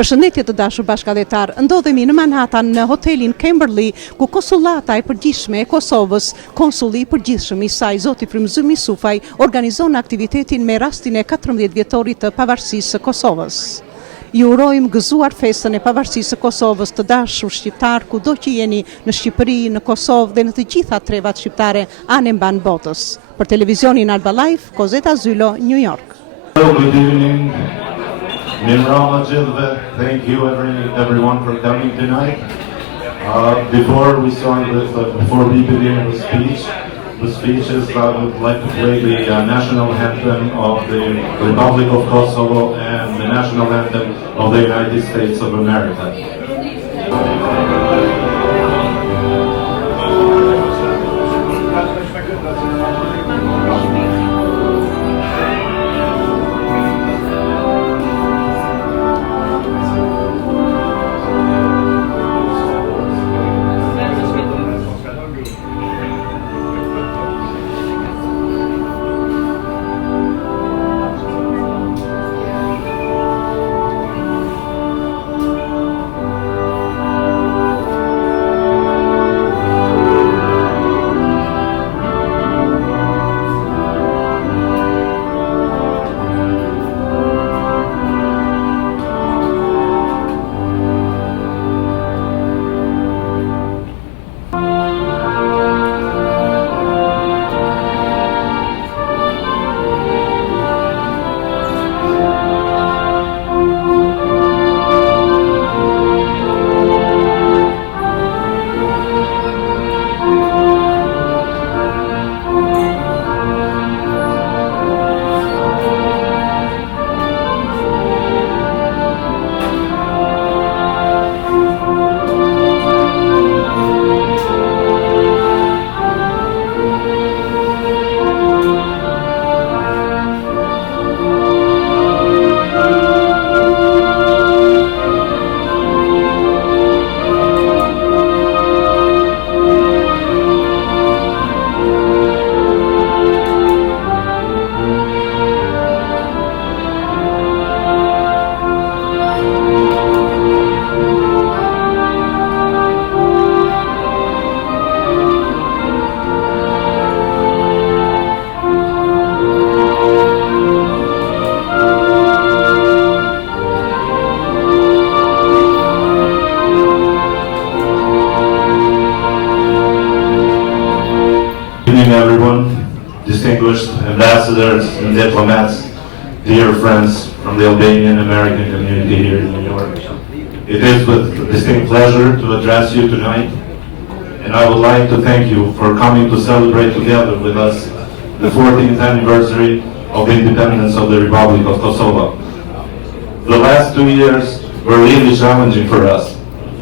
Përshëndetje të dashur bashkëdhetar, ndodhemi në Manhattan në hotelin Kimberly, ku Konsullata e përgjithshme e Kosovës, konsulli i përgjithshëm i saj zoti Frymëzimi Sufaj, organizon aktivitetin me rastin e 14 vjetorit të Pavaresisë së Kosovës. Ju urojmë gëzuar festën e Pavaresisë së Kosovës të dashur shqiptar kudo që jeni në Shqipëri, në Kosovë dhe në të gjitha trevat shqiptare anë mban botës. Për televizionin Alba Live, Kozeta Zylo, New York. Good evening. Thank you everyone for coming tonight. Before we begin the speeches, I would like to play the national anthem of the Republic of Kosovo and the national anthem of the United States of America. Distinguished ambassadors and diplomats, dear friends from the Albanian American community here in New York. It is with distinct pleasure to address you tonight, and I would like to thank you for coming to celebrate together with us the 14th anniversary of the independence of the Republic of Kosovo. The last 2 years were really challenging for us,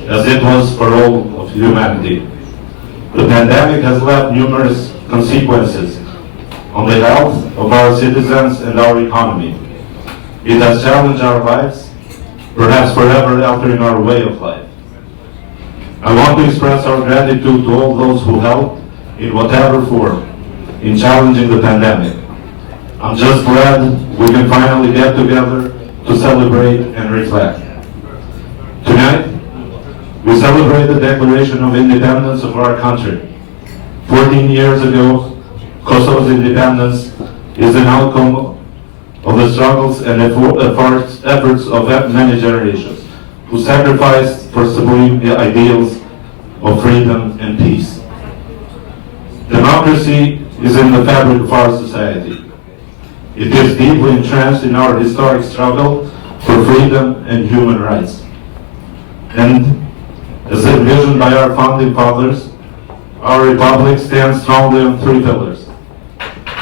as it was for all of humanity. The pandemic has left numerous consequences on the health of our citizens and our economy. It has challenged our lives, perhaps forever altering our way of life. I want to express our gratitude to all those who helped, in whatever form, in challenging the pandemic. I'm just glad we can finally get together to celebrate and reflect. Tonight, we celebrate the Declaration of Independence of our country. 14 years ago, Kosovo's independence is an outcome of the struggles and efforts of many generations who sacrificed for supreme ideals of freedom and peace. Democracy is in the fabric of our society. It is deeply entrenched in our historic struggle for freedom and human rights. And as envisioned by our founding fathers, our republic stands strongly on 3 pillars: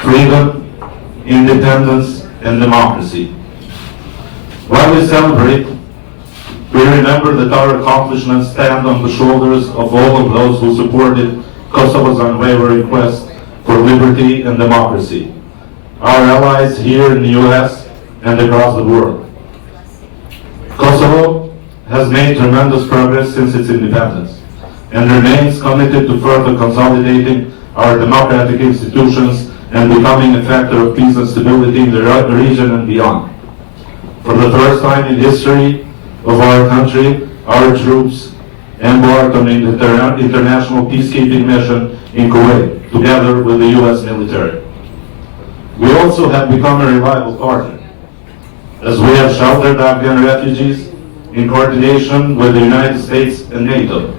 freedom, independence, and democracy. While we celebrate, we remember that our accomplishments stand on the shoulders of all of those who supported Kosovo's unwavering quest for liberty and democracy, our allies here in the US and across the world. Kosovo has made tremendous progress since its independence. and remains committed to further consolidating our democratic institutions and becoming a factor of peace and stability in the region and beyond. For the first time in history of our country, our troops embarked on an international peacekeeping mission in Kuwait, together with the U.S. military. We also have become a reliable partner, as we have sheltered Afghan refugees in coordination with the United States and NATO.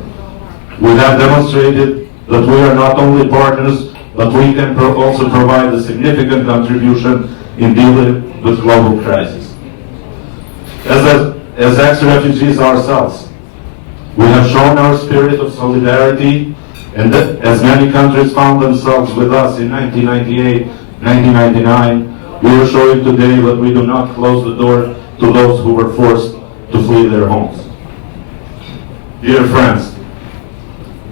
We have demonstrated that we are not only partners, but we can also provide a significant contribution in dealing with global crises. As ex-refugees ourselves, we have shown our spirit of solidarity, and as many countries found themselves with us in 1998, 1999, we are showing today that we do not close the door to those who were forced to flee their homes. Dear friends,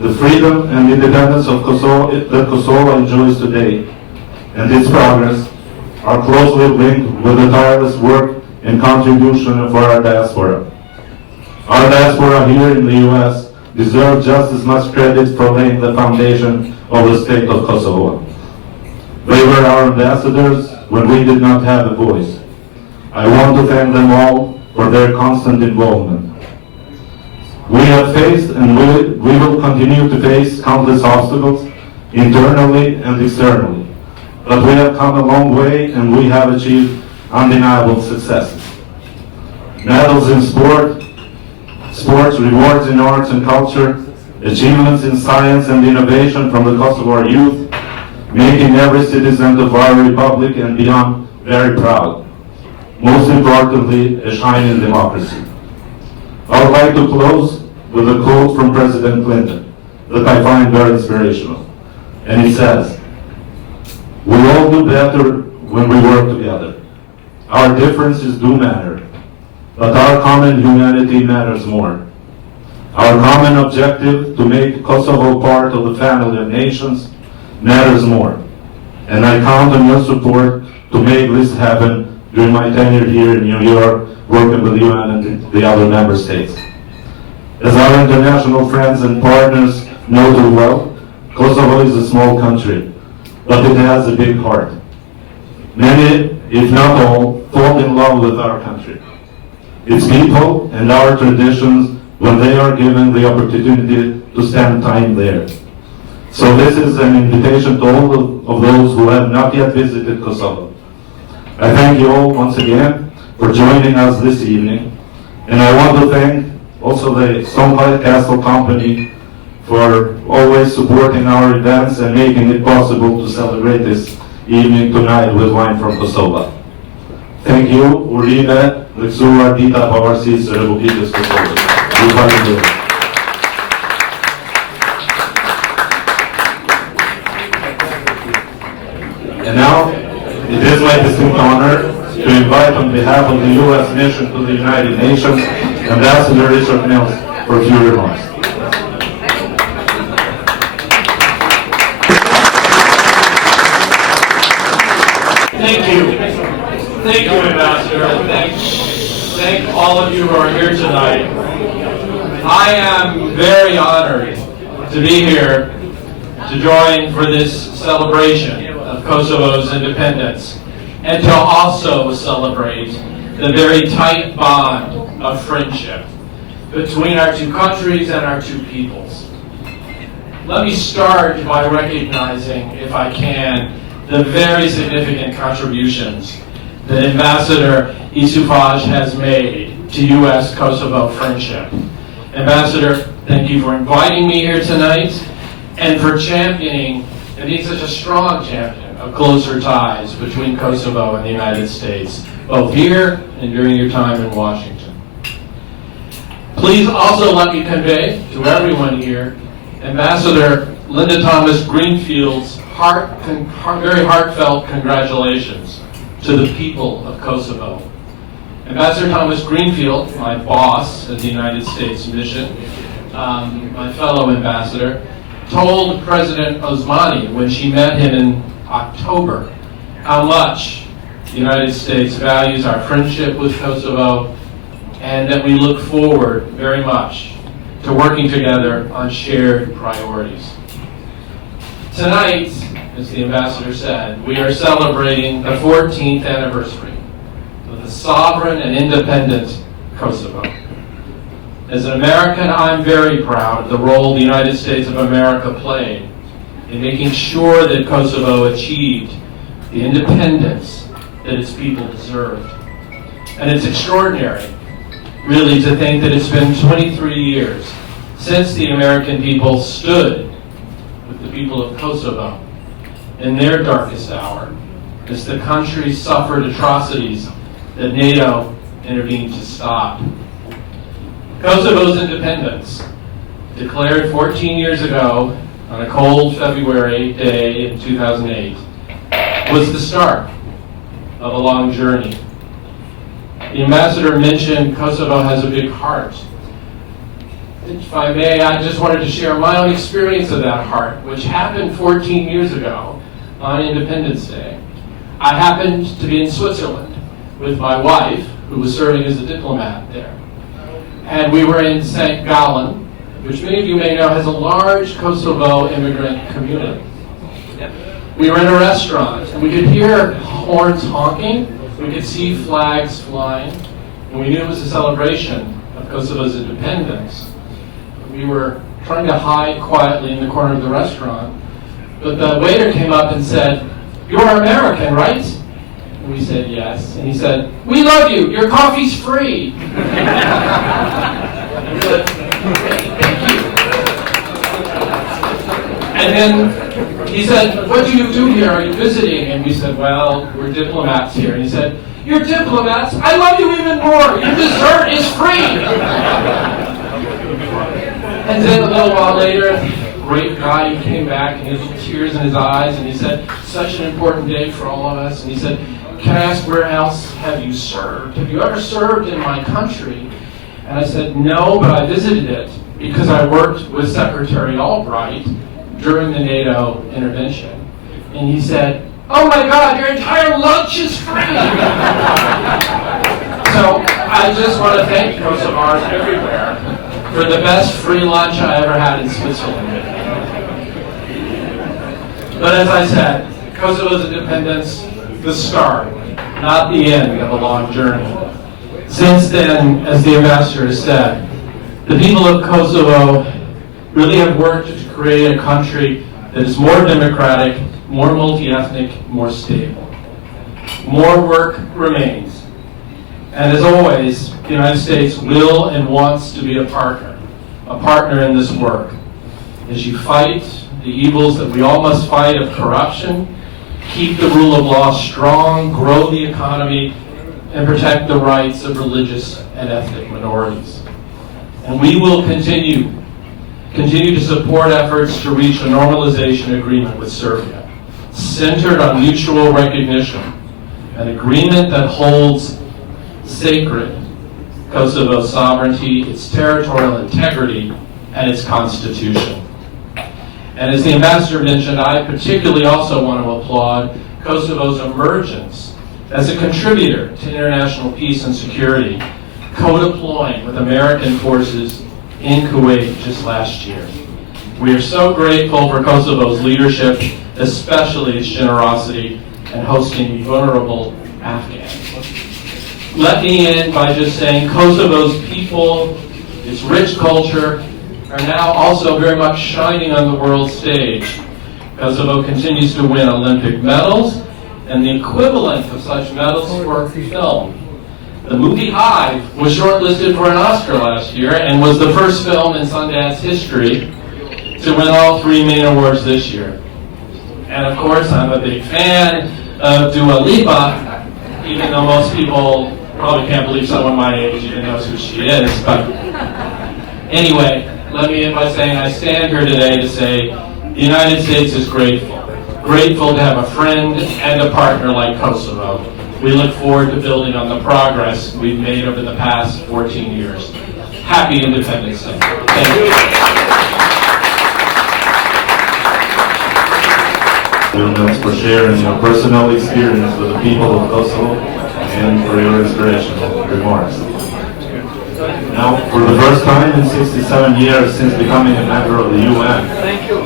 the freedom and independence of that Kosovo enjoys today and its progress are closely linked with the tireless work and contribution of our diaspora. Our diaspora here in the U.S. deserves just as much credit for laying the foundation of the state of Kosovo. They were our ambassadors when we did not have a voice. I want to thank them all for their constant involvement. We have faced and we will continue to face countless obstacles, internally and externally. But we have come a long way and we have achieved undeniable successes. Medals in sports, rewards in arts and culture, achievements in science and innovation from the Kosovar youth, making every citizen of our republic and beyond very proud. Most importantly, a shining democracy. I would like to close with a quote from President Clinton that I find very inspirational. And it says, "We all do better when we work together. Our differences do matter, but our common humanity matters more. Our common objective to make Kosovo part of the family of nations matters more. And I count on your support to make this happen during my tenure here in New York, working with the UN and the other member states. As our international friends and partners know too well, Kosovo is a small country, but it has a big heart. Many, if not all, fall in love with our country, its people and our traditions when they are given the opportunity to spend time there. So this is an invitation to all of those who have not yet visited Kosovo. I thank you all once again for joining us this evening, and I want to thank also the Stonelight Castle Company for always supporting our events and making it possible to celebrate this evening tonight with wine from Kosovo. Thank you, Urime, Lexua, Dita, Pavaresise, Republikës Kosovës. Ju falenderoj. And now, it is my distinct honor to invite on behalf of the U.S. mission to the United Nations, Ambassador Richard Mills, for a few remarks. Thank you. Thank you, Ambassador. Thank all of you who are here tonight. I am very honored to be here to join for this celebration of Kosovo's independence and to also celebrate the very tight bond of friendship between our two countries and our two peoples. Let me start by recognizing, if I can, the very significant contributions that Ambassador Isufaj has made to U.S.-Kosovo friendship. Ambassador, thank you for inviting me here tonight and for championing and being such a strong champion of closer ties between Kosovo and the United States, both here and during your time in Washington. Please also let me convey to everyone here Ambassador Linda Thomas Greenfield's very heartfelt congratulations to the people of Kosovo. Ambassador Thomas Greenfield, my boss at the United States mission, my fellow ambassador, told President Osmani when she met him in October how much the United States values our friendship with Kosovo and that we look forward very much to working together on shared priorities. Tonight, as the ambassador said, we are celebrating the 14th anniversary of the sovereign and independent Kosovo. As an American, I'm very proud of the role the United States of America played in making sure that Kosovo achieved the independence that its people deserved. And it's extraordinary, really, to think that it's been 23 years since the American people stood with the people of Kosovo in their darkest hour, as the country suffered atrocities that NATO intervened to stop. Kosovo's independence, declared 14 years ago on a cold February day in 2008, was the start of a long journey. The ambassador mentioned Kosovo has a big heart. If I may, I just wanted to share my own experience of that heart, which happened 14 years ago on Independence Day. I happened to be in Switzerland with my wife, who was serving as a diplomat there. And we were in St. Gallen, which many of you may know has a large Kosovo immigrant community. We were in a restaurant, and we could hear horns honking, we could see flags flying, and we knew it was a celebration of Kosovo's independence. We were trying to hide quietly in the corner of the restaurant, but the waiter came up and said, "You're American, right?" And we said, "Yes." And he said, "We love you. Your coffee's free." And we said, "Thank you." And then he said, "What do you do here? Are you visiting?" And we said, "Well, we're diplomats here." And he said, "You're diplomats? I love you even more. Your dessert is free." And then a little while later, a great guy, he came back and he had tears in his eyes, and he said, "Such an important day for all of us." And he said, "Can I ask, where else have you served? Have you ever served in my country?" And I said, "No, but I visited it because I worked with Secretary Albright during the NATO intervention." And he said, "Oh my God, your entire lunch is free!" So I just want to thank Kosovars everywhere for the best free lunch I ever had in Switzerland. But as I said, Kosovo's independence, the start, not the end of a long journey. Since then, as the ambassador has said, the people of Kosovo really have worked to create a country that is more democratic, more multi-ethnic, more stable. More work remains. And as always, the United States will and wants to be a partner in this work. As you fight the evils that we all must fight of corruption, keep the rule of law strong, grow the economy, and protect the rights of religious and ethnic minorities. And we will continue to support efforts to reach a normalization agreement with Serbia, centered on mutual recognition, an agreement that holds sacred Kosovo's sovereignty, its territorial integrity, and its constitution. And as the ambassador mentioned, I particularly also want to applaud Kosovo's emergence as a contributor to international peace and security, co-deploying with American forces in Kuwait just last year. We are so grateful for Kosovo's leadership, especially its generosity in hosting vulnerable Afghans. Let me end by just saying Kosovo's people, its rich culture, are now also very much shining on the world stage. Kosovo continues to win Olympic medals, and the equivalent of such medals for film. The movie Hive was shortlisted for an Oscar last year and was the first film in Sundance history to win all 3 main awards this year. And of course, I'm a big fan of Dua Lipa, even though most people probably can't believe someone my age even knows who she is. But anyway, let me end by saying I stand here today to say the United States is grateful to have a friend and a partner like Kosovo. We look forward to building on the progress we've made over the past 14 years. Happy Independence Day. Thank you. For sharing your personal experience with the people of Kosovo and for your inspirational remarks. Now, for the first time in 67 years since becoming a member of the UN,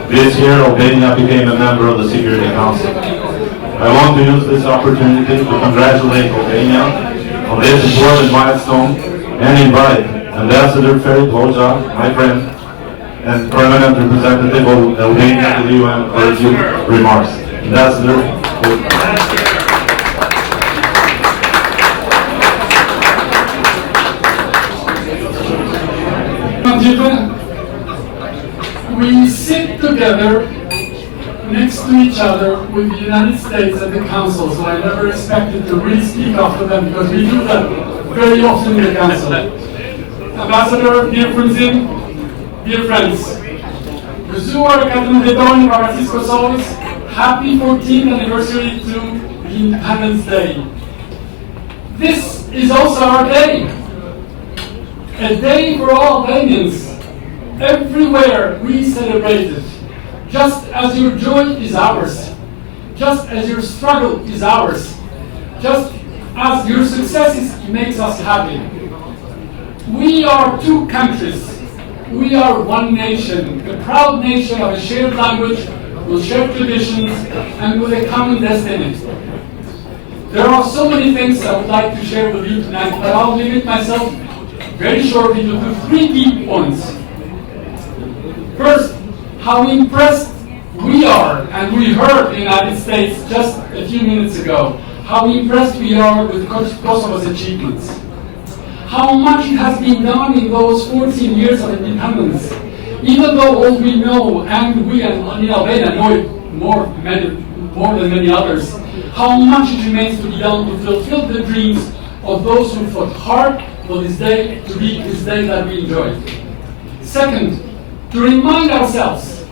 this year Albania became a member of the Security Council. I want to use this opportunity to congratulate Albania on this important milestone and invite Ambassador Ferit Hoxha, my friend, and permanent representative of Albania to the UN for a few remarks. Ambassador Hoxha. We sit together next to each other with the United States and the Council, so I never expected to really speak after them because we do that very often in the Council. Ambassador, dear Prinzin, dear friends, Gëzuar Vjetorin, Pavaresise Kosovës, happy 14th anniversary to Independence Day. This is also our day. A day for all Albanians. Everywhere we celebrate it. Just as your joy is ours. Just as your struggle is ours. Just as your successes makes us happy. We are two countries. We are one nation. A proud nation of a shared language, with shared traditions, and with a common destiny. There are so many things I would like to share with you tonight, but I'll limit myself very shortly to 3 key points. First, how impressed we are, and we heard in the United States just a few minutes ago, how impressed we are with Kosovo's achievements. How much it has been done in those 14 years of independence. Even though all we know, and we in Albania know it more than many others, how much it remains to be done to fulfill the dreams of those who fought hard for this day to be this day that we enjoy. Second, to remind ourselves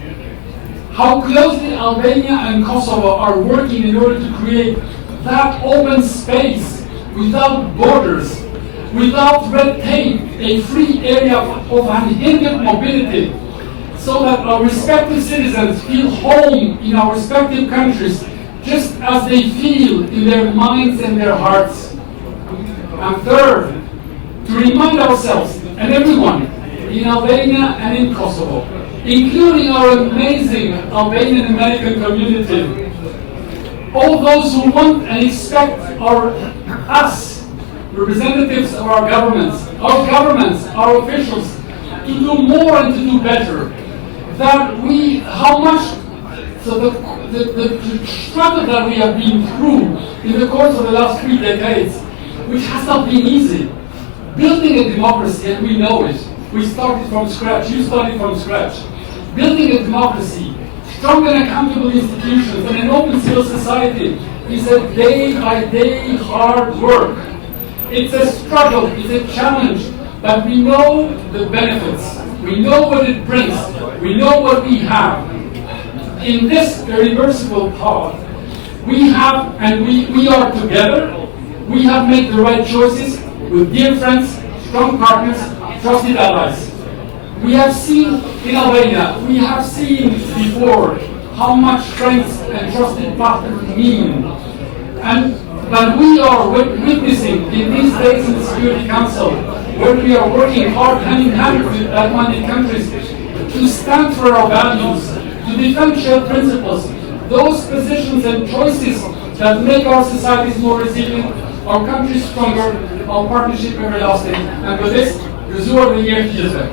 how closely Albania and Kosovo are working in order to create that open space without borders, without red tape, a free area of unhindered mobility, so that our respective citizens feel home in our respective countries just as they feel in their minds and their hearts. And third, to remind ourselves and everyone in Albania and in Kosovo, including our amazing Albanian American community, all those who want and expect us, representatives of our governments, our officials, to do more and to do better. The struggle that we have been through in the course of the last 3 decades, which has not been easy. Building a democracy, and we know it. We started from scratch, you started from scratch. Building a democracy, strong and accountable institutions, and an open civil society is a day-by-day hard work. It's a struggle, it's a challenge, but we know the benefits. We know what it brings. We know what we have. In this irreversible path, we have, and we are together. We have made the right choices with dear friends, strong partners, trusted allies. We have seen in Albania, we have seen before how much friends and trusted partners mean. But we are witnessing in these days in the Security Council, where we are working hard hand in hand with like-minded countries to stand for our values, to defend shared principles, those positions and choices that make our societies more resilient, our countries stronger, our partnership everlasting. And with this, Gëzuar dhe njerë të gjithëve.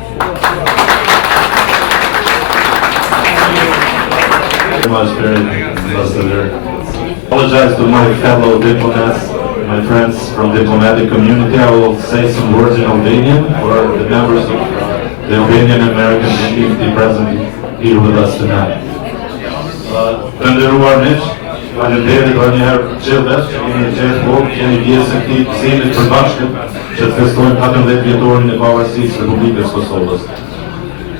Apologize to my fellow diplomats, my friends from the diplomatic community. I will say some words in Albanian for the members of the Albanian American community present here with us tonight. Të nderuar miq, faleminderit edhe një herë për gjithëve që keni qenë kohë, keni pjesë e këtij gëzimit të bashkët që të festojmë 14 vjetorin e pavarësisë së Republikës Kosovës.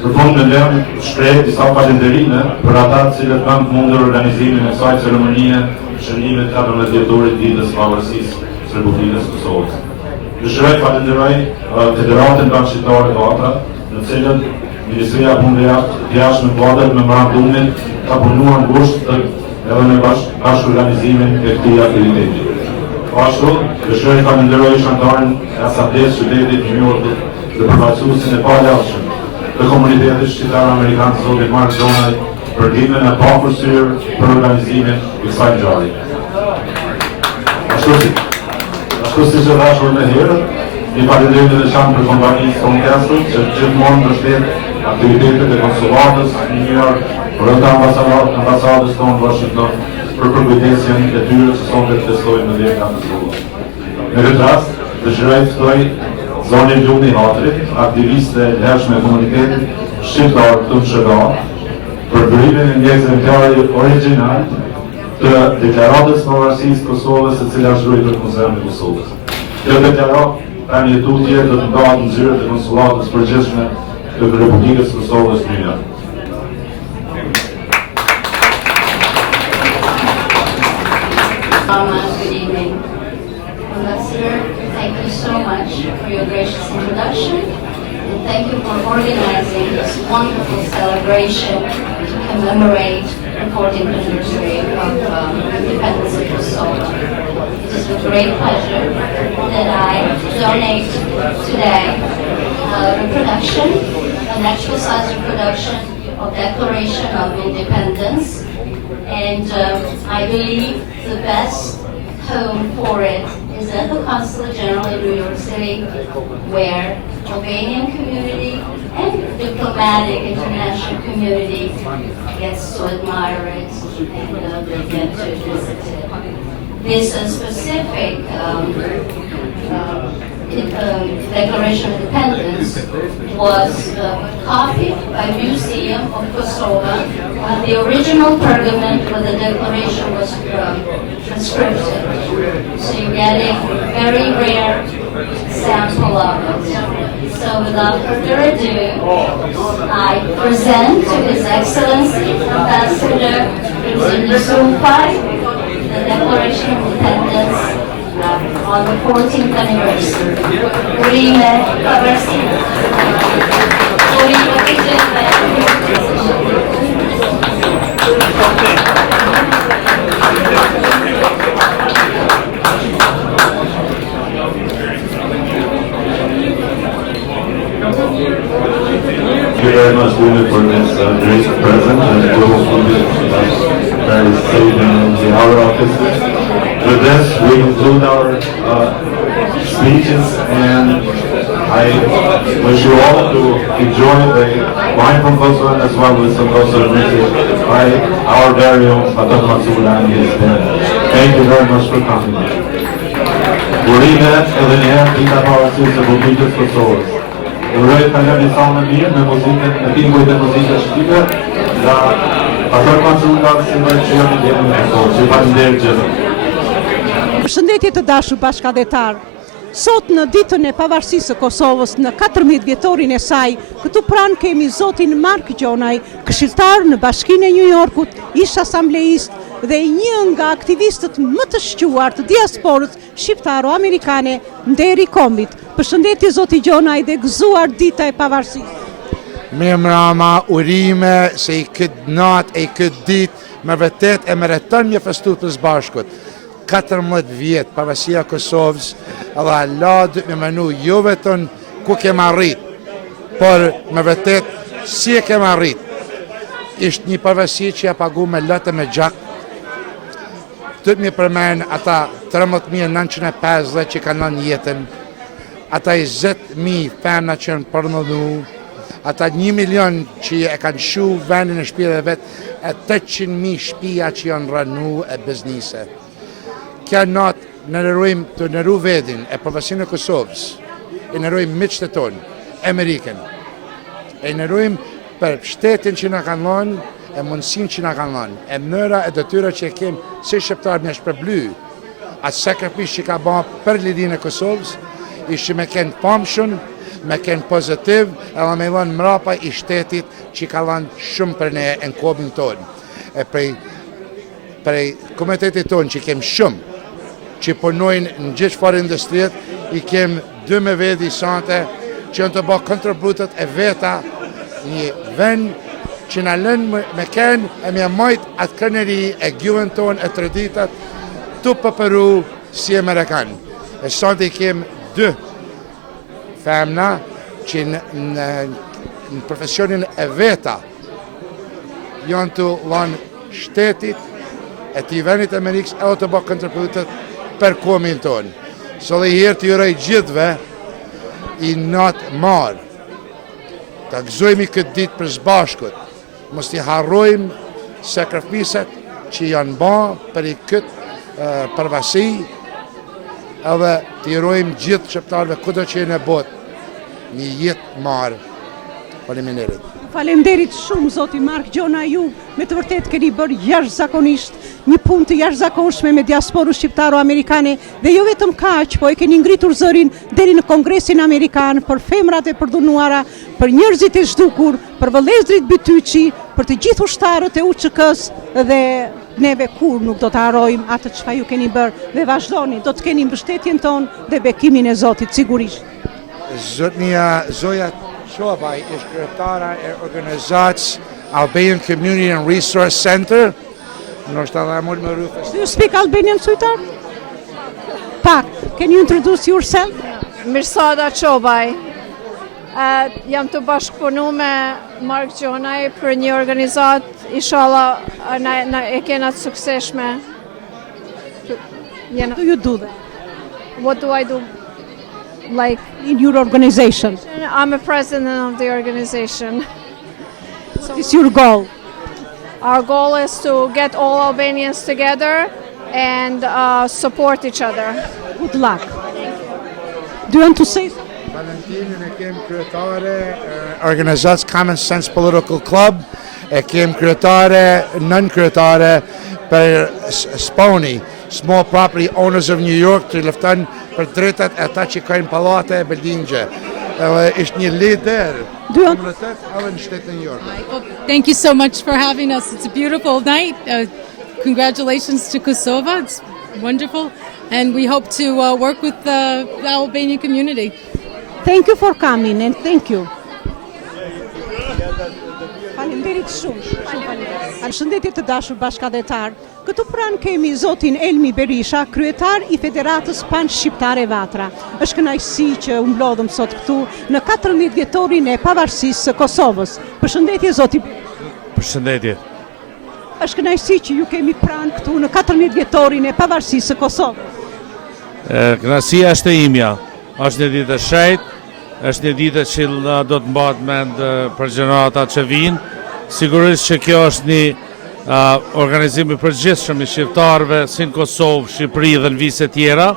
Për fund në lem shpreh disa falënderime për ata të cilët kanë mundur organizimin e kësaj ceremonie shënimit 14 vjetorit ditës së pavarësisë së Republikës Kosovës. Dëshiroj falenderoj Federatën Bashkëqendrore të Atra, në cilën Ministria e Punëve të Jashtme Kuadër memorandumin ka punuar ngushtë edhe me bashkëorganizimin e këtij aktiviteti. Ashtu, dëshiroj falenderoj shantarin e Asamblesë qytetit New Yorkut, dhe përfaqësuesin e palashëm të komunitetit shqiptar amerikan zotit Mark Donaj për ndihmën e papërsyr për organizimin e kësaj ngjarje. Ashtu si që thashur më herët, një falenderim të veçantë për kompanisë Konsullata që gjithmonë mbështet aktivitetet e konsullatës në New York, për të ambasadës tonë në Washington për përkujdesjen e tyre që sonte të testojnë në vlerë nga Kosova. Në këtë rast, dëshiroj të ftoj zonin Lumi Hatrit, aktiviste e hershme e komunitetit shqiptar të MSHA, për bërimin e një ekzemplari origjinal të deklaratës pavarësisë së Kosovës, e cila është ruajtur në Muzeun e Kosovës. Kjo deklaratë tani tutje do të ndahet në zyrët e konsullatës përgjithshme të Republikës së Kosovës në New York. Good evening. Ambassador, thank you so much for your gracious introduction, and thank you for organizing this wonderful celebration to commemorate the 40th anniversary of independence of Kosovo. It is with great pleasure that I donate today a reproduction, an actual size reproduction of Declaration of Independence, and I believe the best home for it is at the Consulate General in New York City, where Albanian community and diplomatic international community gets to admire it and they get to visit it. This specific Declaration of Independence was copied by Museum of Kosovo. The original pergament where the declaration was transcripted. So you're getting a very rare sample of it. So without further ado, I present to His Excellency Ambassador Konsullata the Declaration of Independence on the 14th anniversary. Pavaresise. Thank you very much, Luna, for this great present, and we will keep it very safe in the outer offices. With this, we conclude our speeches, and I wish you all to enjoy the wine from Kosovo as well as some Kosovo music by our very own Konsullata and his band. Thank you very much for coming. Urime edhe një herë dita Pavaresisë së Republikës së Kosovës. Uroj të kaloni sa më mirë me muzikën e tingujt e muzikës shqipe nga ato Konsullatës që jemi në Kosovë. Ju falenderoj gjithë. Përshëndetje të dashur bashkëdhetar. Sot në ditën e pavarësisë së Kosovës, në 14 vjetorin e saj, këtu pranë kemi zotin Mark Donaj, këshilltar në Bashkinë e New Yorkut, ish asambleist dhe një nga aktivistët më të shquar të diasporës shqiptaro-amerikane nderi kombit. Përshëndetje zoti Donaj dhe gëzuar dita e pavarësisë. Mirëmbrëma, urime se i këtë natë e i këtë ditë me vërtet e meriton një festu të së bashkut. 14 vjetë pavarësia Kosovës, edhe Allah dhe me menu jo vetëm ku kem arrit, por me vërtet si e kem arrit. Ishtë një pavarësi që ja pagu me lëtë me gjak. Të të mi përmen ata 13.950 që kanë në jetën, ata 20.000 femna që në përmëdhu, ata 1 milion që e kanë shu vendin e shpia dhe vetë, e 800.000 shpia që janë ranu e biznise. Kja natë në nërujmë të nëru vedin e pavarësinë e Kosovës, e nërujmë miqët e tonë, Amerikën, e nërujmë për shtetin që në kanë lonë, e mundësin që në kanë lonë, e mënyra e detyra që e kemë si shqiptarë me shpërbly, atë sakrifis që ka ba për lidin e Kosovës, ishë me kënë pamshun, me kënë pozitiv, edhe me lonë mrapa i shtetit që ka lonë shumë për ne e në kobin tonë. E prej komitetit tonë që kemë shumë, që punojnë në gjithë farë industrijet, i kemë 2 me vedi sante që janë të bërë kontributet e veta një vend që në lënë me kenë e me majtë atë kërneri e gjuhën tonë e traditat të pëpëru si Amerikanë. E sante i kemë 2 femna që në profesionin e veta janë të lanë shtetit e të i venit Amerikës e o të bërë kontributet për komin tonë. So dhe herë të juroj gjithve i natë marë. Ta gëzojmë këtë ditë për zbashkut. Mos t'i harrojmë sakrificat që janë ba për i këtë përvasi edhe t'i jurojmë gjithë shqiptarëve kudo që jenë e botë një jetë marë. Faleminderit. Faleminderit shumë zoti Mark Gjona, ju me të vërtet keni bërë jashtëzakonisht një punë të jashtëzakonshme me diasporën shqiptaro-amerikane dhe jo vetëm kaq, po e keni ngritur zërin deri në Kongresin Amerikan për femrat e përdunuara, për njerëzit e zhdukur, për vëllezërit bytyçi, për të gjithë ushtarët e UÇK-s dhe neve kur nuk do të harrojmë atë çfarë ju keni bërë dhe vazhdoni, do të keni mbështetjen tonë dhe bekimin e Zotit sigurisht. Zoja Qobaj është kryetara e organizatës Albanian Community and Resource Center. Nështë edhe mund më rrëfës. Do you speak Albanian, sweetheart? Pak, can you introduce yourself? Mirsada Qobaj. Jam të bashkëpunu me Mark Gjonaj për një organizat, inshallah e kena të sukseshme. Do you do that? What do I do? Like, In your organization? I'm a president of the organization. What is your goal? Our goal is to get all Albanians together and support each other. Good luck. Do you want to say something? Valentinën e kem kryetare organizatës Common Sense Political Club, e kem kryetare, nën kryetare për SPONY, Small Property Owners of New York, të lufton për drejtat e ata që kanë pallate e buildingje. Është një lider komunitet edhe në shtetin e New York. Well, thank you so much for having us. It's a beautiful night. Congratulations to Kosova. It's wonderful. And we hope to work with the Albanian community. Thank you for coming and thank you. Faleminderit shumë. Përshëndetje të dashur bashkëdhetar. Këtu pranë kemi zotin Elmi Berisha, kryetar i Federatës Pan-Shqiptare Vatra. Është kënaqësi që u mblodhëm sot këtu në 14 vjetorin e pavarësisë së Kosovës. Përshëndetje zoti. Përshëndetje. Është kënaqësi që ju kemi pranë këtu në 14 vjetorin e pavarësisë së Kosovës. Kënaqësia është e imja. Është një ditë e shenjtë, është një ditë që do të mbahet mend për gjeneratat që vijnë. Sigurisht që kjo është një organizim i përgjithshëm i shqiptarëve si në Kosovë, Shqipëri dhe në vise tjera.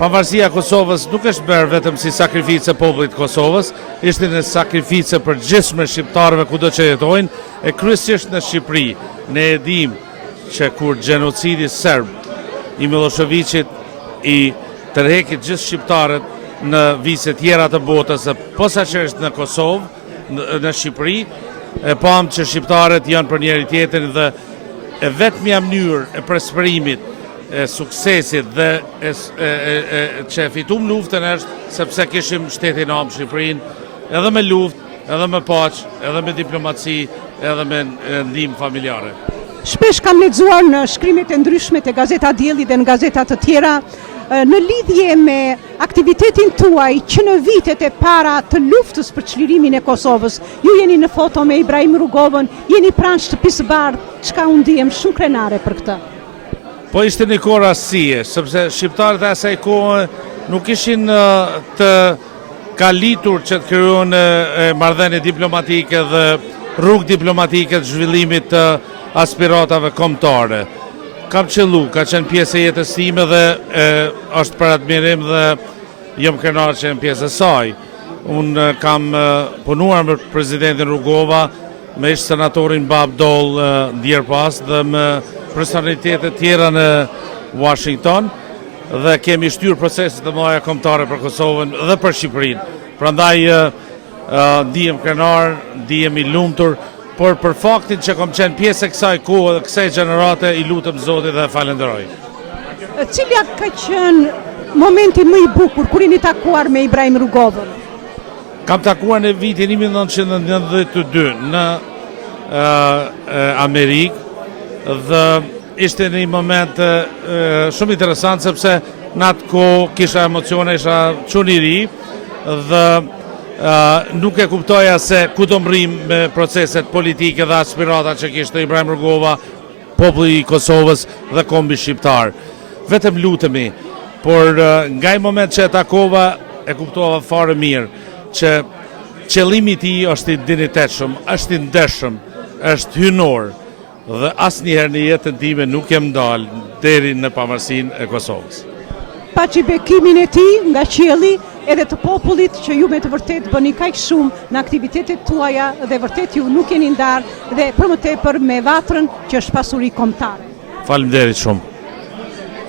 Pavarësia e Kosovës nuk është bërë vetëm si sakrificë e popullit të Kosovës, ishte një sakrificë përgjithshme shqiptarëve kudo që jetojnë, e kryesisht në Shqipëri. Ne e dimë që kur gjenocidi serb i Miloševićit i tërheqi gjithë shqiptarët në vise tjera të botës, posaçërisht në Kosovë, në Shqipëri, e pam që shqiptarët janë për njëri tjetrin dhe e vetmja mënyrë e përsërimit e suksesit dhe që fitum luftën është sepse kishim shtetin amë Shqipërinë, edhe me luftë, edhe me paqë, edhe me diplomaci, edhe me ndihmë familjare. Shpesh kam lexuar në shkrimet e ndryshme të Gazeta Dielli dhe në gazeta të tjera në lidhje me aktivitetin tuaj që në vitet e para të luftës për çlirimin e Kosovës, ju jeni në foto me Ibrahim Rugovën, jeni pranë shtëpisë bardhë, çka u ndihem shumë krenare për këtë. Po ishte një kohë rastësie, sepse shqiptarët e asaj kohe nuk ishin të kalitur që të krijon marrëdhënie diplomatike dhe rrugë diplomatike të zhvillimit të aspiratave kombëtare. Kam qëllu, ka qenë pjesë e jetës time dhe është për admirim dhe jam krenar që jenë pjesë e saj. Unë kam punuar me presidentin Rugova, me ishtë senatorin Bab Dol djerë pas dhe me personalitetet tjera në Washington dhe kemi shtyrë proceset të mëdha kombëtare për Kosovën dhe për Shqipërinë. Prandaj ndihem krenar, ndihem i lumtur, por për faktin që kom qenë pjesë e kësaj kohë dhe kësaj gjenerate i lutëm Zotit dhe falenderoj. Cila ka qenë momenti më i bukur kur jeni takuar me Ibrahim Rugovën? Kam takuar në vitin 1992 në Amerikë dhe ishte një moment shumë interesant sepse në atë kohë kisha emocione, isha çun i ri dhe nuk e kuptoja se ku do mrim me proceset politike dhe aspirata që kishte Ibrahim Rugova, populli i Kosovës dhe kombi shqiptar. Vetëm lutemi, por nga i moment që e takova, e kuptova fare mirë që qëllimi i tij është i dinjitetshëm, është i ndeshëm, është hynor dhe asnjëherë në jetën time nuk jam dalë deri në pavarësinë e Kosovës. Paçi bekimin e tij nga qielli edhe të popullit që ju me të vërtet bëni kaq shumë në aktivitetet tuaja dhe vërtet ju nuk jeni ndarë dhe për më tepër me vatrën që është pasuri kombëtare. Faleminderit shumë.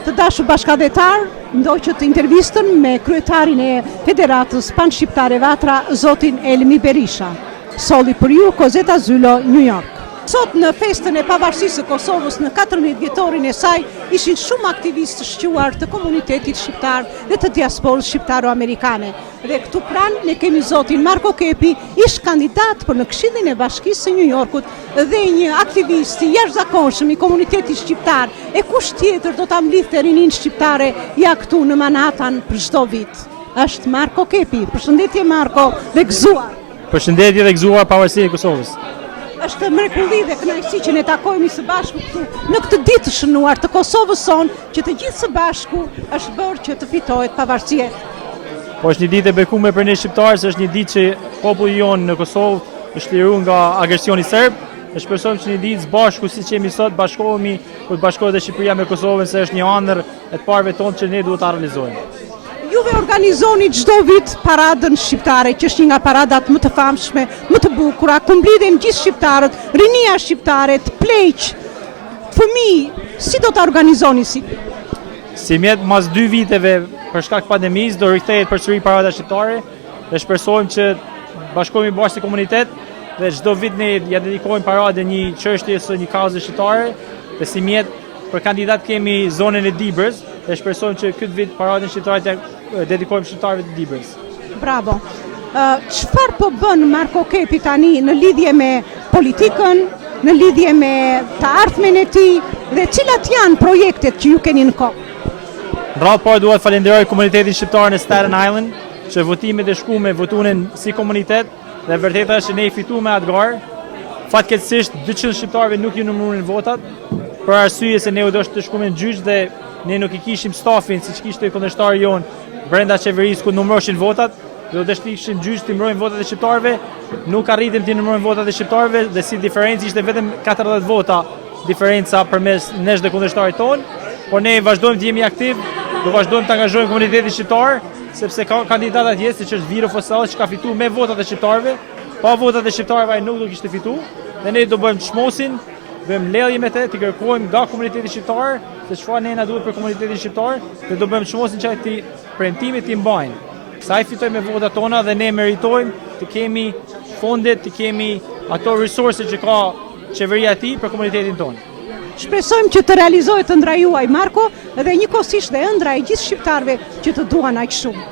Të dashur bashkëdhetar, ndoqët intervistën me kryetarin e Federatës Panshqiptare Vatra, zotin Elmi Berisha. Solli për ju, Kozeta Zylo, New York. Sot në festën e pavarësisë së Kosovës në 14 vjetorin e saj ishin shumë aktivistë shquar të komunitetit shqiptar dhe të diasporës shqiptaro-amerikane. Dhe këtu pranë ne kemi zotin Marko Kepi, ish kandidat për në Këshillin e Bashkisë së New Yorkut dhe një aktivist i jashtëzakonshëm i komunitetit shqiptar. E kush tjetër do ta mblidhte rinin shqiptare ja këtu në Manhattan për çdo vit? Është Marko Kepi. Përshëndetje Marko dhe gëzuar. Përshëndetje dhe gëzuar pavarësinë e Kosovës. Është mrekulli dhe kënaqësi që ne takohemi së bashku këtu në këtë ditë të shënuar të Kosovës son, që të gjithë së bashku është bërë që të fitohet pavarësia. Po është një ditë e bekuar për ne shqiptarë, se është një ditë që populli jonë në Kosovë është liruar nga agresioni serb. Ne shpresojmë që një ditë së bashku siç jemi sot bashkohemi për të bashkuar dhe Shqipëria me Kosovën, se është një ëndër e të parëve tonë që ne duhet ta realizojmë. Juve organizoni çdo vit paradën shqiptare, që është një nga paradat më të famshme, më të bukura, ku mblidhen gjithë shqiptarët, rinia shqiptare, të pleq, fëmijë. Si do ta organizoni si? Si mjet mas 2 viteve për shkak pandemisë do rikthehet përsëri parada shqiptare dhe shpresojmë që bashkohemi bashkë si komunitet dhe çdo vit ne ja dedikojmë paradën një çështje së një kauze shqiptare dhe si mjet për kandidat kemi zonën e Dibrës dhe shpresojmë që këtë vit paradën shqiptare të dedikojmë shqiptarëve të Dibrës. Bravo. Çfarë po bën Marko Kepi tani në lidhje me politikën, në lidhje me të ardhmen e tij dhe cilat janë projektet që ju keni në kohë? Në radhë parë dua të falenderoj komunitetin shqiptar në Staten Island që votimet e shkume votuan si komunitet dhe vërteta është që ne i fituam atë garë. Fatkeqësisht 200 shqiptarëve nuk i numëruan votat për arsye se ne u dosh të shkume në gjyq dhe ne nuk i kishim stafin siç kishte kundërshtari jon brenda qeverisë ku numëroshin votat. Do të ishim gjyq të numërojmë votat e shqiptarëve, nuk arritëm të numërojmë votat e shqiptarëve dhe si diferencë ishte vetëm 40 vota diferenca përmes nesh dhe kundërshtarit ton, por ne vazhdojmë të jemi aktiv, do vazhdojmë të angazhojmë komunitetin shqiptar, sepse ka kandidat atje siç është Viro Fosall që ka fituar me votat e shqiptarëve, pa votat e shqiptarëve ai nuk do kishte fituar, dhe ne do bëjmë çmosin, bëjmë ledhje me të kërkojmë nga komuniteti shqiptar se çfarë ne na duhet për komunitetin shqiptar dhe do bëjmë çmosin që ti premtimet i mbajnë. Sa i fitojmë me votat tona dhe ne meritojmë të kemi fondet, të kemi ato resurse që ka qeveria e tij për komunitetin tonë. Shpresojmë që të realizohet ëndra juaj, Marko, dhe njëkohësisht dhe ëndra e gjithë shqiptarëve që të duan aq shumë.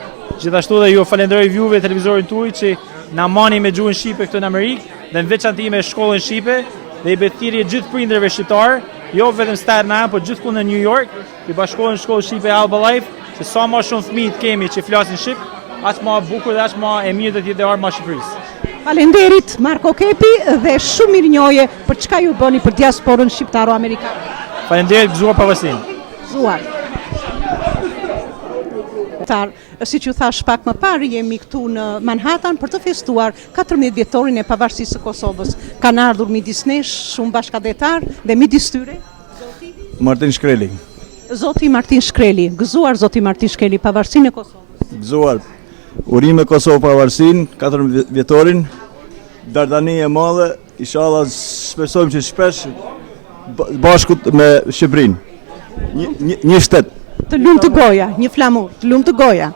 Gjithashtu dhe ju falenderoj juve televizorin tuaj që na mani me gjuhën shqipe këtu në Amerikë dhe në veçantë me shkollën shqipe dhe i bëj thirrje gjithë prindërve shqiptar, jo vetëm Staten Island, por gjithku në New York, i bashkohen shkollë shqipe Alba Life, që sa më shumë fëmijë të kemi që flasin shqip, aq më bukur dhe aq më e mirë do të jetë ardhma e Shqipërisë. Faleminderit Marko Kepi dhe shumë mirënjohje për çka ju bëni për diasporën shqiptaro-amerikane. Faleminderit, gëzuar pavarësinë. Gëzuar. Si që thash pak më parë, jemi këtu në Manhattan për të festuar 14 vjetorin e pavarësisë së Kosovës. Kanë ardhur midis nesh shumë bashkëdhetar dhe midis tyre Martin Shkreli. Zoti Martin Shkreli. Gëzuar zoti Martin Shkreli, pavarësinë e Kosovës. Gëzuar. Urime Kosovë pavarësinë, 14 vjetorin, dardani e madhe, inshallah shpresojmë që shpesh bashkut me Shqipërinë. Një shtet. Të lumë të goja, një flamur, të lumë të goja.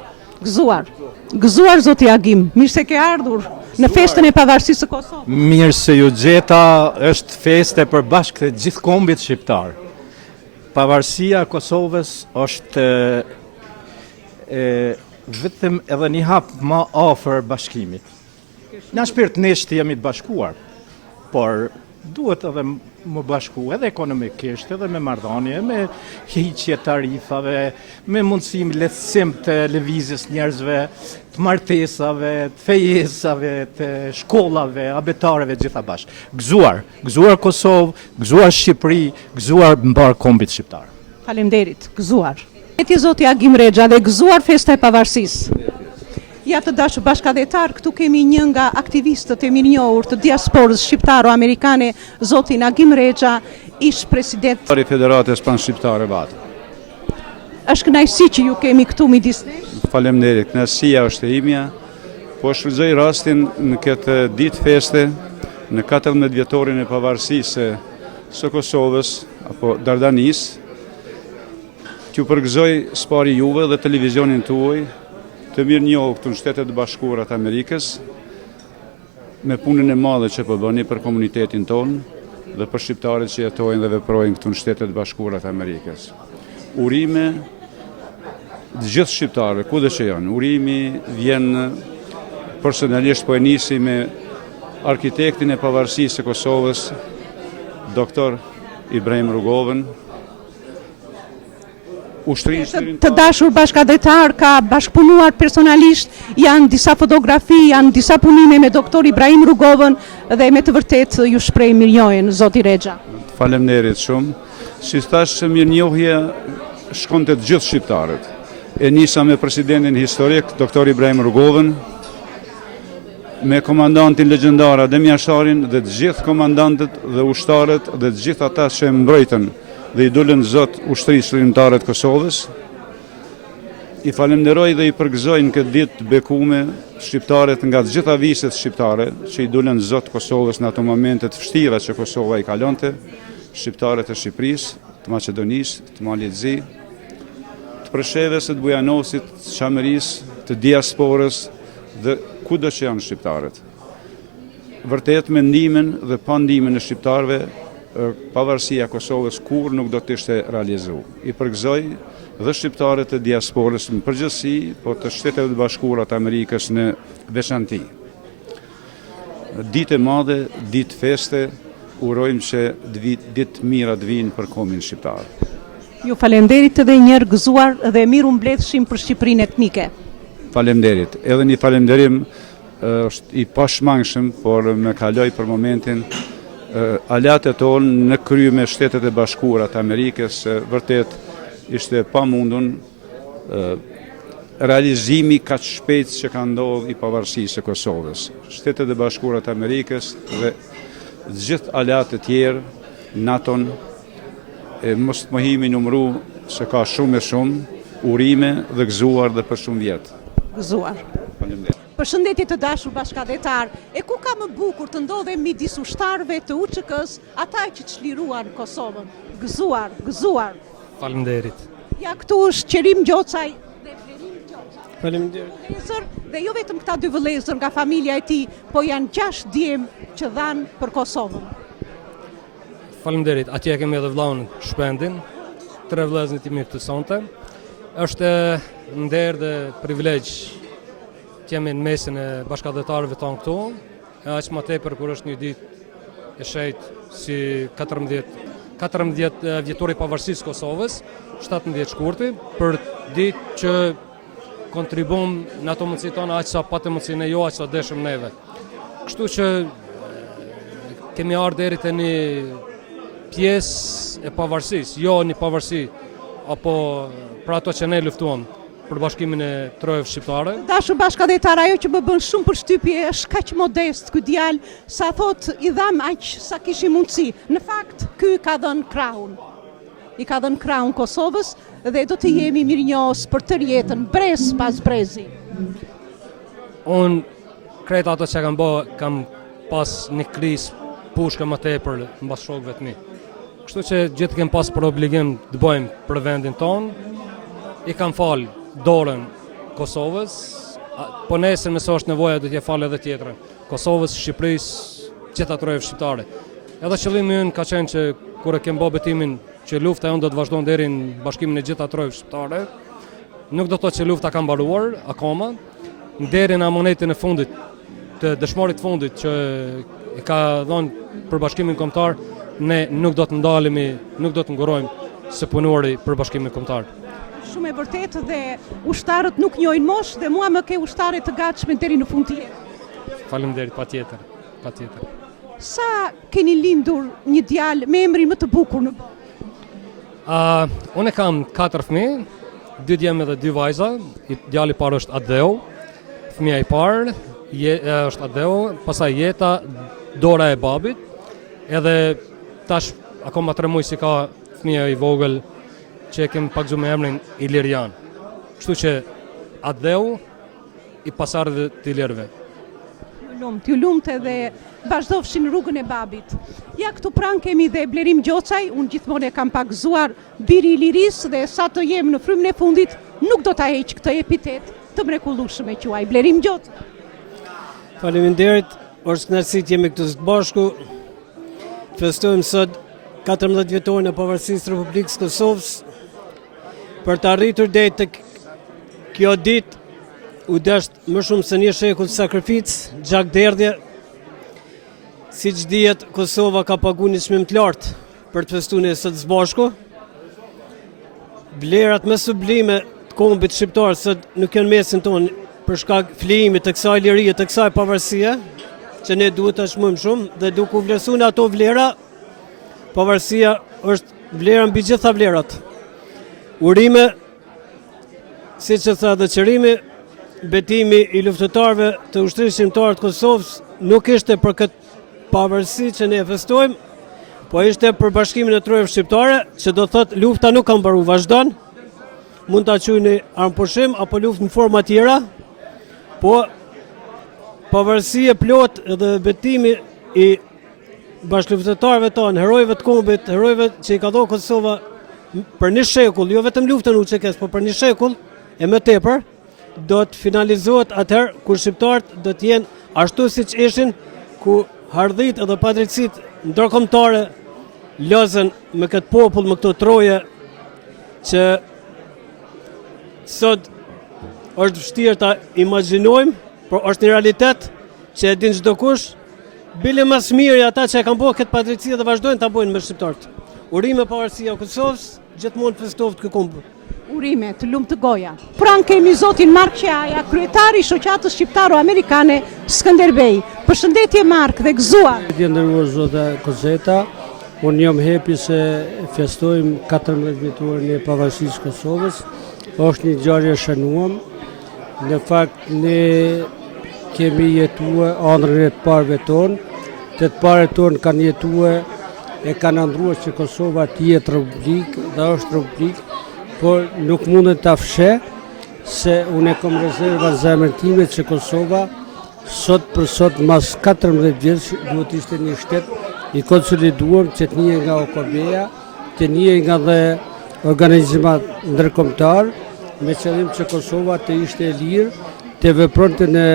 Gëzuar. Gëzuar zoti Agim, mirë se ke ardhur në festën e pavarësisë së Kosovës. Mirë se ju gjeta, është festë e përbashkët të gjithë kombit shqiptar. Pavarësia e Kosovës është vetëm edhe një hap më afër bashkimit. Në shpirt nesh të jemi të bashkuar, por duhet edhe më bashku edhe ekonomikisht, edhe me marrëdhënie, me hiqje tarifave, me mundësim lehtësim të lëvizjes njerëzve, të martesave, të fejesave, të shkollave, abetareve gjitha bashkë. Gëzuar Kosovë, gëzuar Shqipëri, gëzuar mbar kombit shqiptar. Faleminderit, gëzuar. Ti zoti Agim Rexha dhe gëzuar festa e pavarësisë. Ja të dashur bashkëdhetar, këtu kemi një nga aktivistët e mirënjohur të diasporës shqiptaro-amerikane, zotin Agim Rexha, ish president i Federatës Pan-Shqiptare Vatë. Është kënaqësi që ju kemi këtu midis nesh. Faleminderit, kënaqësia është e imja, po shfrytëzoj rastin në këtë ditë feste, në 14 vjetorin e pavarësisë së Kosovës apo Dardanisë, t'ju përgëzoj spari juve dhe televizionin tuaj të mirë njohur këtu në Shtetet e Bashkuara të Amerikës, me punën e madhe që po bëni për komunitetin tonë dhe për shqiptarët që jetojnë dhe veprojnë këtu në Shtetet e Bashkuara të Amerikës. Urime të gjithë shqiptarëve, kudo që janë. Urimi vjen personalisht, po e nisi me arkitektin e pavarësisë së Kosovës, doktor Ibrahim Rugovën. Të dashur bashkëdhetar, ka bashkëpunuar personalisht, janë disa fotografi, janë disa punime me doktor Ibrahim Rugovën dhe me të vërtet ju shpreh mirënjohjen zoti Rexha. Faleminderit shumë. Si thash, mirënjohja shkon të gjithë shqiptarët. E nisa me presidentin historik, doktor Ibrahim Rugovën, me komandantin legjendar Adem Jasharin dhe të gjithë komandantët dhe ushtarët dhe të gjithë ata që e mbrojtën dhe i dulën zot ushtrisë shërimtare të Kosovës. I falenderoj dhe i përgëzoj në këtë ditë të bekume shqiptarët nga të gjitha viset shqiptare që i dulën zot Kosovës në ato momentet vështira që Kosova i kalonte, shqiptarët e Shqipërisë, të Maqedonisë, të Malit Zi, të Preshevës, të Bujanosit, të Çamerisë, të diasporës dhe kudo që janë shqiptarët. Vërtet me ndihmën dhe pa ndihmën e shqiptarëve, pavarësia Kosovës kur nuk do të ishte realizu. I përgëzoj dhe shqiptarët e diasporës në përgjithësi, po të Shtetet e Bashkuara të Amerikës në veçanti. Ditë e madhe, ditë feste, urojmë që ditë mira të vinë për kombin shqiptar. Ju falenderit edhe njërë gëzuar dhe miru mbledhshim për Shqipërinë etnike. Falenderit. Edhe një falenderim është i pashmangshëm, por me kaloj për momentin aleatët tonë në krye me Shtetet e Bashkuara të Amerikës, vërtet ishte pa mundun realizimi ka shpejt që ka ndodhur i pavarësisë së Kosovës. Shtetet e Bashkuara të Amerikës dhe gjithë aleatët tjerë, NATO-n, mos të mohimi numëru se ka shumë e shumë, urime dhe gëzuar dhe për shumë vjetë. Gëzuar. Përshëndetje të dashur bashkëdhetar, e ku ka më bukur të ndodhem midis ushtarëve të UÇK-s, ata që çliruan Kosovën. Gëzuar. Faleminderit. Ja këtu është Qerim Gjocaj dhe Vlerim Gjocaj. Faleminderit. Dhe jo vetëm këta dy vëllezër nga familja e tij, po janë 6 djemë që dhanë për Kosovën. Faleminderit. Atje kemi edhe vllahun Shpendin, 3 vëllezërit e mi të sonte. Është nder dhe privilegj që jemi në mesin e bashkëdhetarëve tonë këtu, e aq më tepër kur është një ditë e shenjtë si 14 vjetori pavarësisë Kosovës, 17 shkurti, për ditë që kontribuam në ato mundësi tona aq sa patë mundësinë jo aq sa dëshëm neve. Kështu që kemi ardhur deri te një pjesë e pavarësisë, jo një pavarësi apo për ato që ne luftuam për bashkimin e trojave shqiptare. Dashur bashkëdhetar, ajo që më bën shumë përshtypje është kaq modest ky djalë, sa thot i dham aq sa kishim mundësi. Në fakt, ky ka dhënë krahun. I ka dhënë krahun Kosovës dhe do të jemi mirënjohës për tërë jetën, brez pas brezi. Unë krejt ato që kam pas një krizë pushke më tepër mbas shokëve të mi. Kështu që gjithë kem pas për obligim të bëjmë për vendin tonë, i kam falë dorën Kosovës, po nesër nëse është nevoja do t'ja falë edhe tjetrën. Kosovës, Shqipërisë, gjitha trojave shqiptare. Edhe qëllimi ynë ka qenë që kur e kem bë betimin që lufta jonë do të vazhdon deri në bashkimin e gjitha trojave shqiptare, nuk do të thotë që lufta ka mbaruar akoma, deri në amonetin e fundit, të dëshmorit fundit që e ka dhënë për bashkimin kombëtar, ne nuk do të ndalemi, nuk do të ngurojmë së punori për Bashkimin Kombëtar. Shumë e vërtetë dhe ushtarët nuk njohin moshë dhe mua më ke ushtarë të gatshme deri në fund të jetës. Faleminderit, patjetër, patjetër. Sa keni lindur një djalë me emrin më të bukur në Unë kam 4 fëmijë, 2 djemë dhe 2 vajza. Djali i parë është Adeu, fëmia i parë është Adeu, pastaj Jeta, Dora e babit, edhe tash akoma 3 muaj si ka fëmia i vogël që e kem pagzu me emrin Ilirian. Kështu që Adeu i pasardhëve të Ilirëve. T'ju lumtë dhe vazhdofshin rrugën e babit. Ja këtu pranë kemi dhe Blerim Gjocaj, unë gjithmonë e kam pagzuar biri i lirisë dhe sa të jem në frymën e fundit nuk do ta heq këtë epitet të mrekullueshëm e quaj Blerim Gjocaj. Faleminderit, është kënaqësi të jemi këtu së bashku. Festojmë sot 14 vjetorin e pavarësisë së Republikës Kosovës. Për të arritur deri tek kjo ditë u dasht më shumë se një shekull sakrificë, gjakderdhje. Siç dihet, Kosova ka paguar një çmim të lartë për të festuar sot së bashku. Vlerat më sublime të kombit shqiptar sot nuk janë mesin tonë për shkak flijimit të kësaj lirie, të kësaj pavarësie, që ne duhet ta shmojmë shumë dhe duke u vlerësuar ato vlera, pavarësia është vlera mbi gjitha vlerat. Urime, siç e tha dhe qërimi, betimi i luftëtarëve të ushtrisë shqiptare të Kosovës nuk ishte për këtë pavarësi që ne e festojmë, po ishte për bashkimin e trojave shqiptare, që do thotë lufta nuk ka mbaruar, vazhdon. Mund ta quajni armpushim apo luftë në forma tjera, po pavarësi e plot dhe betimi i bashkëluftëtarëve tonë, herojëve të kombit, herojëve që i ka dhënë Kosova për një shekull, jo vetëm luftën UÇK-s, por për një shekull e më tepër, do të finalizohet atëherë kur shqiptarët do të jenë ashtu siç ishin, ku hardhit edhe padrejtësitë ndërkombëtare lozën me këtë popull, me këto troje që sot është vështirë ta imagjinojmë, por është një realitet që e din çdo kush. Bile më së miri ata që e kanë bërë këtë padrejtësi dhe vazhdojnë ta bëjnë me shqiptarët. Urime pavarësia e Kosovës, gjithmonë festohet ky kombë. Urime të lumë të goja. Pranë kemi zotin Mark Qaja, kryetari i shoqatës shqiptaro-amerikane Skënderbej. Përshëndetje Mark dhe gëzuar. Nderuar zotë Kozeta, unë jam happy se festojmë 14 vjetorin e pavarësisë së Kosovës. Është një ngjarje e shënuar. Në fakt ne kemi jetuar ëndrrën e të parëve tonë. Të parët tonë kanë jetuar e kanë ndruar që Kosova të jetë republikë dhe është republikë, por nuk mundet ta fsheh se unë e kam rezerva në zemrën time që Kosova sot për sot mas 14 vjetësh duhet ishte një shtet i konsoliduar që të njihet nga OKB-ja, të njihet nga dhe organizimat ndërkombëtar, me qëllim që Kosova të ishte e lirë, të vepronte në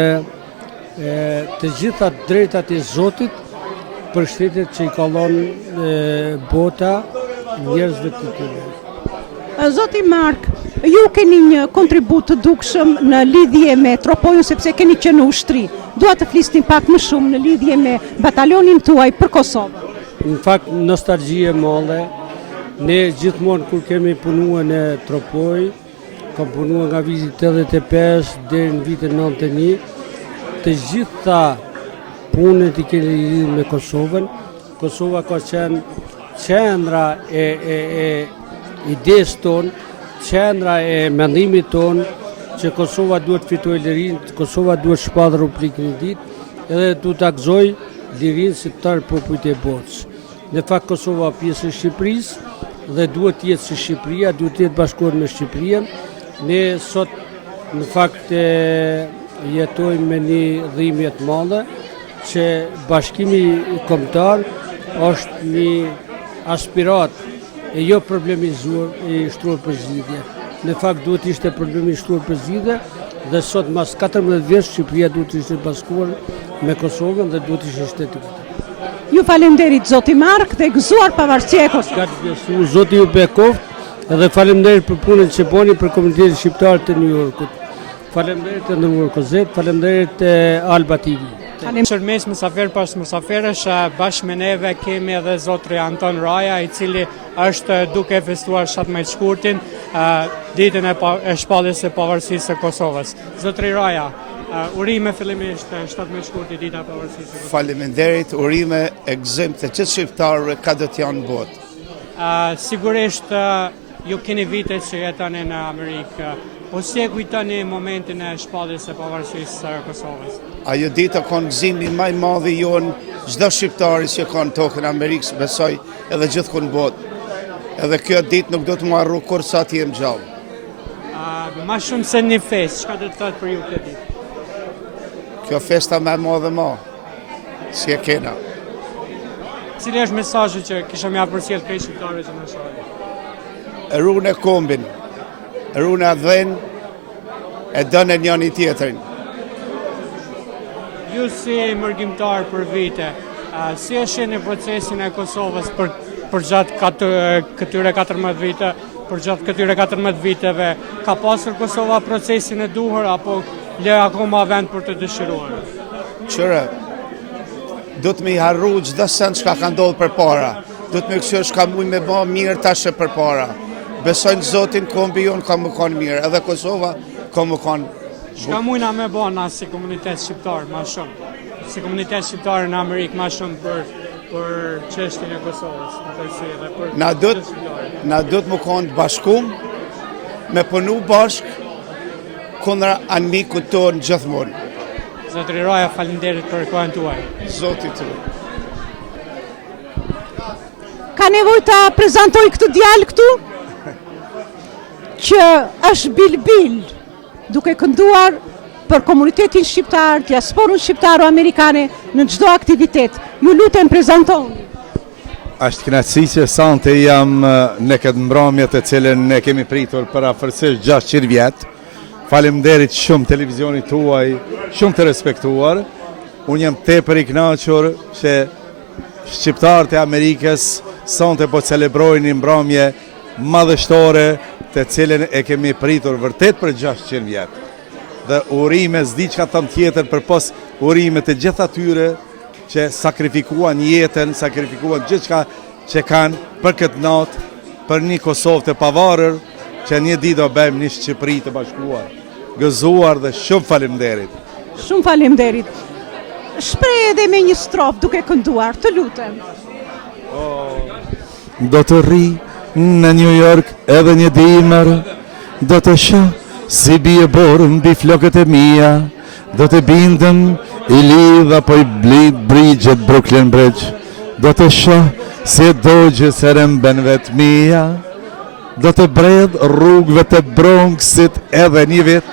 të gjitha drejtat e Zotit për shtetet që i kallon bota njerëzve të tyre. Zoti Mark, ju keni një kontribut të dukshëm në lidhje me tropojën sepse keni qenë në ushtri. Dua të flisni pak më shumë në lidhje me batalionin tuaj për Kosovë. Në fakt, nostalgjie madhe. Ne gjithmonë kur kemi punuar në tropoj, kam punuar nga viti 85 deri në vitin 91, të gjitha punët i keni lidhur me Kosovën. Kosova ka qenë qendra e idees tonë, qendra e mendimit tonë që Kosova duhet fitojë lirinë, Kosova duhet shpallë Republikën e ditë, edhe duhet ta gëzojë lirinë si të tërë popujt e botës. Në fakt Kosova pjesë e Shqipërisë dhe duhet të jetë si Shqipëria, duhet të jetë bashkuar me Shqipërinë. Ne sot në fakt jetojmë me një dhimbje të madhe që Bashkimi Kombëtar është një aspirat e jo problemizuar e shtruar për zgjidhje. Në fakt duhet ishte problemi i shtruar për zgjidhje dhe sot mas 14 vjeç Shqipëria duhet ishte bashkuar me Kosovën dhe duhet ishte shtet i vetëm. Ju falenderit zoti Mark dhe gëzuar pavarësia e Kosovës. Zoti ju bekoft edhe falenderit për punën që bëni për komunitetin shqiptar të New Yorkut. Faleminderit të nderuar Kozet, faleminderit Alba TV. Shërmes Musafer pas Musaferësh, bashkë me neve kemi edhe zotri Anton Raja, i cili është duke festuar 17 shkurtin, ditën e shpalljes së pavarësisë së Kosovës. Zotri Raja, urime fillimisht 17 shkurti dita e pavarësisë së Kosovës. Faleminderit, urime e gëzim të gjithë shqiptarëve ka do të janë në botë. Sigurisht ju keni vite që jetoni në Amerikë, po si e kujtoni momentin e shpalljes së pavarësisë së Kosovës? Ajo dita konë gëzimi maj madhi jonë çdo shqiptari që ka në tokën Amerikës, besoj edhe gjithë kënë botë. Edhe kjo ditë nuk do të më arru kur sa të jem gjallë. Ma shumë se një festë, çka do të thotë për ju këtë ditë? Kjo festa me madhe ma, si e kena. Cili është mesazhi që kisha më përcjell këtij shqiptarëve që më shohin? Rune kombin, rune adhen, e dënë njëri tjetrin. Ju si mërgjimtar për vite, si e shihni procesin e Kosovës për gjatë këtyre 14 vite, për gjatë këtyre 14 viteve, ka pasur Kosova procesin e duhur apo le akoma vend për të dëshiruar? Qëre, do të me i harru çdo send çka ka ndodhur përpara. Do të me këshirë shka muj me ba mirë tash përpara. Besojnë Zotin, kombi jonë ka më kanë mirë, edhe Kosova ka më kanë. Shka mujna me ba na si komunitet shqiptar ma shumë? Si komunitet shqiptar në Amerikë ma shumë për çështjen e Kosovës, në tërësi dhe për Na do të më kanë bashkum, me punu bashk, kundra anmikut tonë gjithmonë. Zotri Raja, faleminderit për kohën tuaj. Zoti të. Ka nevojë ta prezantoj këtë djalë këtu? Që është bilbil, duke kënduar për komunitetin shqiptar, diasporën shqiptaro-amerikane në çdo aktivitet. Ju lutem prezantoni. Është kënaqësi që sante jam në këtë mbrëmje të cilën ne kemi pritur për afërsisht 600 vjet. Faleminderit shumë televizionit tuaj, shumë të respektuar. Unë jam tepër i kënaqur që shqiptarët e Amerikës sante po celebrojnë një mbrëmje madhështore të cilën e kemi pritur vërtet për 600 vjet. Dhe urime s'di çka thëm tjetër përpos urime të gjithë atyre që sakrifikuan jetën, sakrifikuan gjithçka që kanë për këtë natë, për një Kosovë të pavarur, që një ditë do bëjmë një Shqipëri të bashkuar. Gëzuar dhe shumë faleminderit. Shumë faleminderit. Shpreh edhe me një strofë duke kënduar, të lutem. Do të rri në New York edhe një dimër, do të shoh si bie borë mbi flokët e mia, do të bindem i lidh apo i blid brigjet Brooklyn Bridge, do të shoh si e dogje se rëmben vetë mia, do të bredh rrugëve të Bronxit edhe një vit.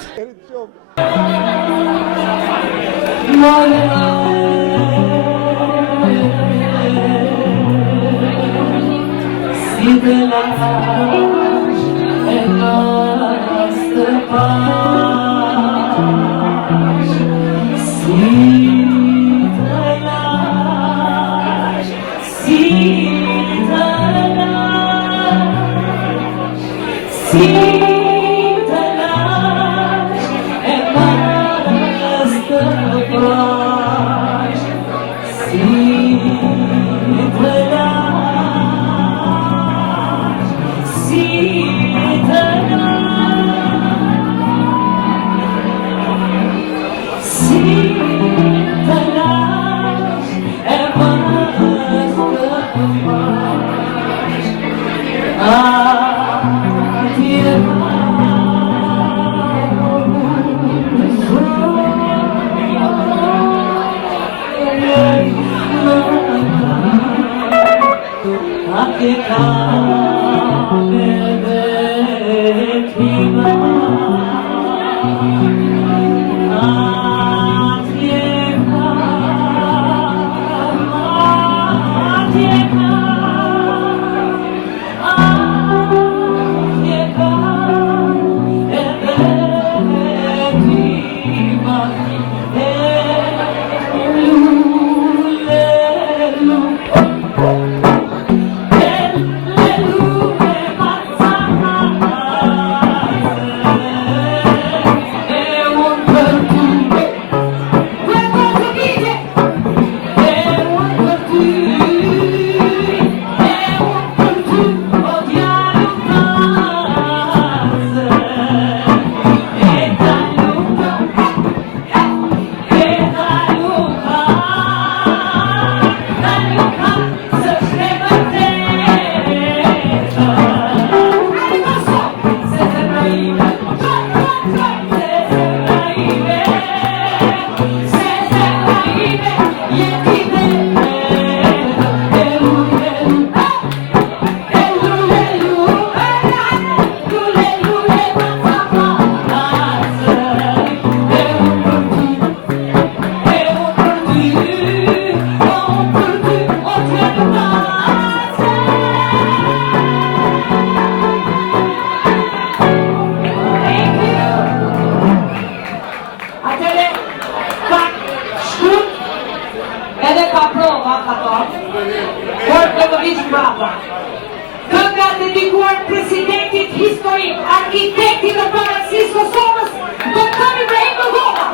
dedikuar presidentit historik, arkitektit të Pavaresisë Kosovës, doktor Ibrahim Rugova.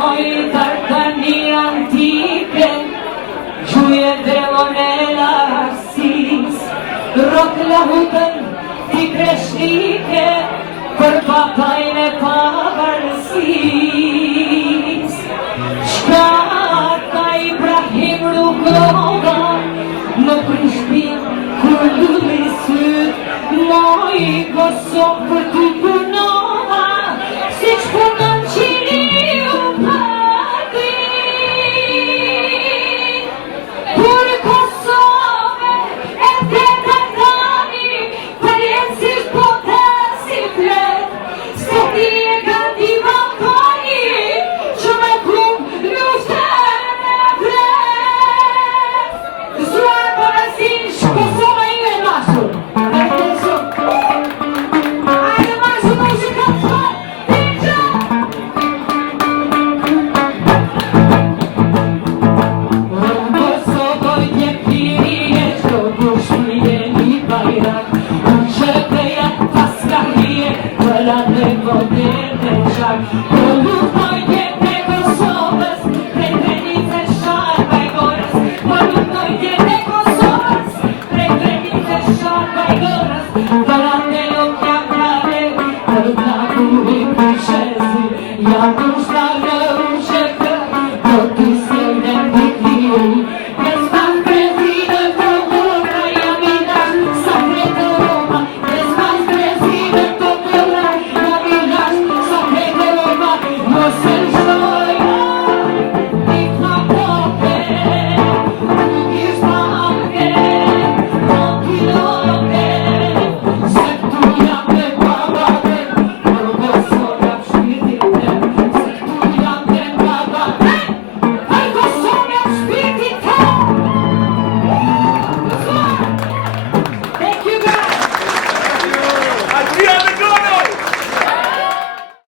Moj tartani antike, gjuje delon e larsis, rok lahutën ti kreshnike, për papajnë e Pavaresis. Shkata Ibrahim Rugova, në Prishtinë, kur lulli syt, moj Kosovë për ty për